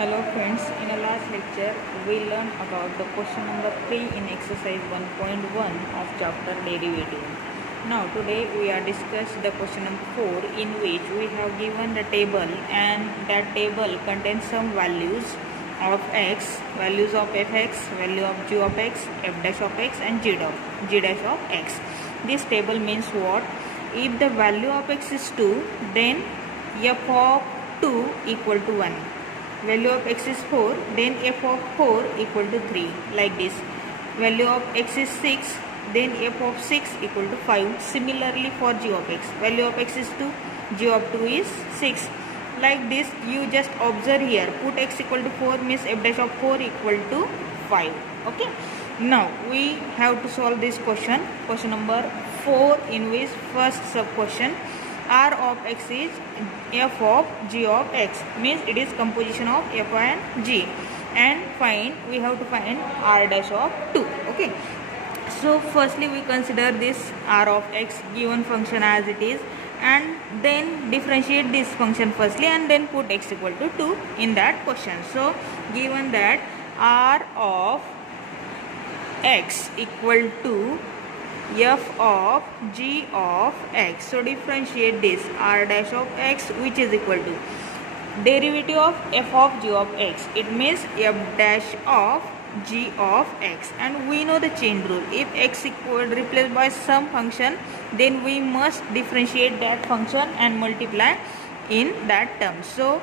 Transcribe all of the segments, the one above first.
Hello friends, in the last lecture we learned about the question number 3 in exercise 1.1 of chapter derivative. Now today we are discuss the question number 4 in which we have given the table and that table contains some values of x, values of fx, value of g of x, f dash of x and g dash of x. This table means what? If the value of x is 2, then f of 2 equal to 1. Value of x is 4, then f of 4 equal to 3, like this. Value of x is 6, then f of 6 equal to 5. Similarly for g of x, value of x is 2, g of 2 is 6. Like this, you just observe here, put x equal to 4 means f dash of 4 equal to 5. Okay. Now we have to solve this question number 4, in which first sub question, r of x is f of g of x, means it is composition of f and g, and we have to find r dash of 2. Okay, so firstly we consider this r of x given function as it is, and then differentiate this function firstly and then put x equal to 2 in that question. So given that r of x equal to f of g of x, so differentiate this r dash of x, which is equal to derivative of f of g of x, it means f dash of g of x. And we know the chain rule, if x equal replaced by some function, then we must differentiate that function and multiply in that term. So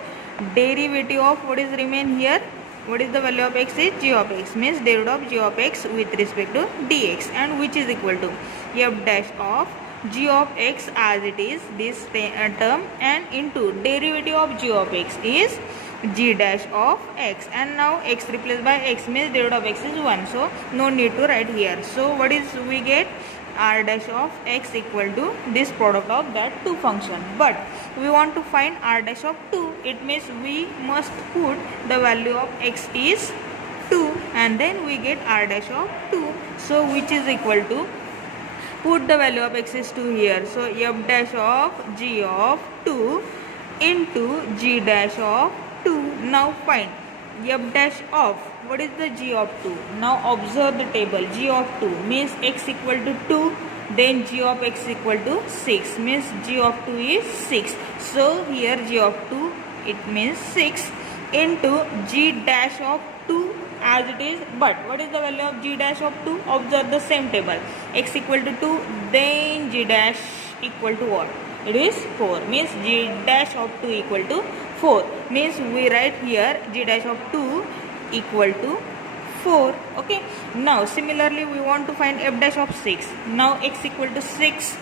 derivative of what is remain here, what is the value of x is g of x, means derivative of g of x with respect to dx, and which is equal to f dash of g of x as it is, this term, and into derivative of g of x is g dash of x, and now x replaced by x means derivative of x is 1, so no need to write here. So what is we get? R dash of x equal to this product of that two function, but we want to find r dash of 2, it means we must put the value of x is 2 and then we get r dash of 2, so which is equal to, put the value of x is 2 here, so f dash of g of 2 into g dash of 2. Now find f dash of, what is the g of 2? Now observe the table, g of 2 means x equal to 2, then g of x equal to 6, means g of 2 is 6. So here g of 2, it means 6 into g dash of 2 as it is, but what is the value of g dash of 2? Observe the same table, x equal to 2, then g dash equal to what? It is 4, means g dash of 2 equal to 4, means we write here g dash of 2 equal to 4. Okay, now similarly we want to find f dash of 6. Now x equal to 6,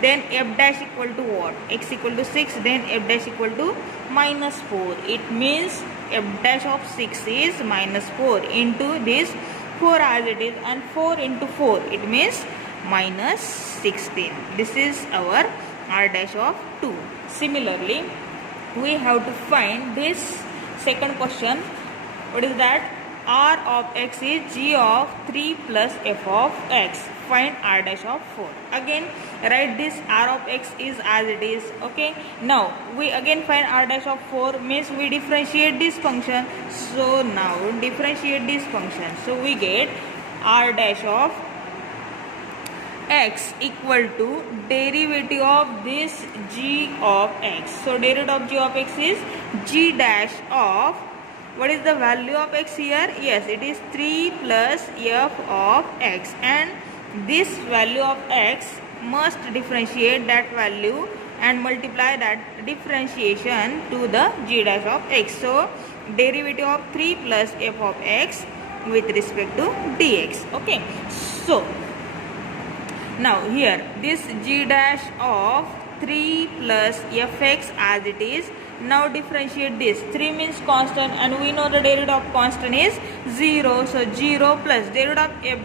then f dash equal to what? X equal to 6, then f dash equal to minus 4, it means f dash of 6 is minus 4 into this 4 as it is, and 4 into 4, it means minus 16. This is our r dash of 2. Similarly we have to find this second question, what is that? R of x is g of 3 plus f of x, find r dash of 4. Again write this r of x is as it is. Okay, now we again find r dash of 4, means we differentiate this function, so now differentiate this function, so we get r dash of x equal to derivative of this g of x, so derivative of g of x is g dash of, what is the value of x here? Yes, it is 3 plus f of x, and this value of x must differentiate that value and multiply that differentiation to the g dash of x, so derivative of 3 plus f of x with respect to dx. Okay, so now here this g dash of 3 plus fx as it is, now differentiate this, 3 means constant and we know the derivative of constant is 0, so 0 plus derivative of f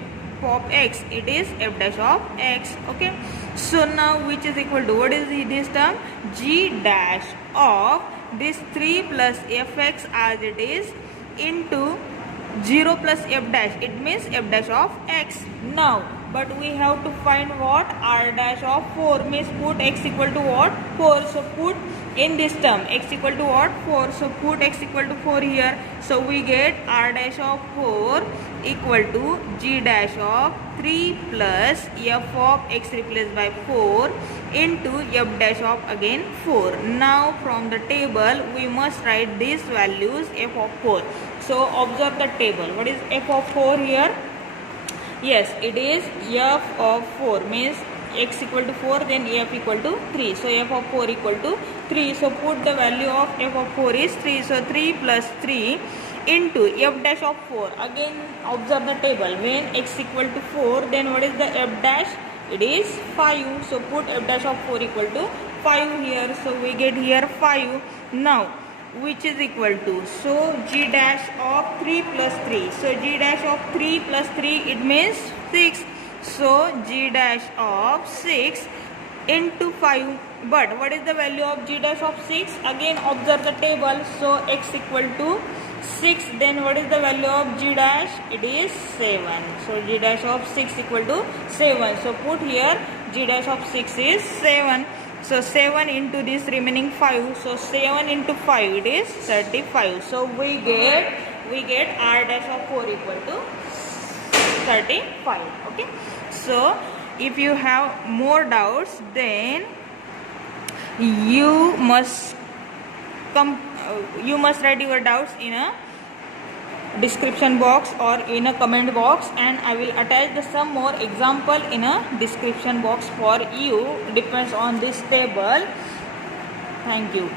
of x, it is f dash of x. Okay, so now which is equal to, what is this term? G dash of this 3 plus fx as it is into 0 plus f dash, it means f dash of x. Now but we have to find what? R dash of 4 means put x equal to what? 4. So put in this term x equal to what? 4. So put x equal to 4 here. So we get R dash of 4 equal to g dash of 3 plus f of x replaced by 4 into f dash of again 4. Now from the table we must write these values f of 4. So observe the table. What is f of 4 here? Yes, it is f of 4 means x equal to 4, then f equal to 3. So f of 4 equal to 3. So put the value of f of 4 is 3. So 3 plus 3 into f dash of 4. Again observe the table. When x equal to 4, then what is the f dash? It is 5. So put f dash of 4 equal to 5 here. So we get here 5. Now which is equal to, so g dash of 3 plus 3. So g dash of 3 plus 3, it means 6. So g dash of 6 into 5. But what is the value of g dash of 6? Again observe the table. So x equal to 6, then what is the value of g dash? It is 7. So g dash of 6 equal to 7. So put here g dash of 6 is 7. So 7 into this remaining 5. So 7 into 5, it is 35. So we get R dash of 4 equal to 35. Okay. So if you have more doubts, then you must write your doubts in a description box or in a comment box, and I will attach some more example in a description box for you. Depends on this table. Thank you.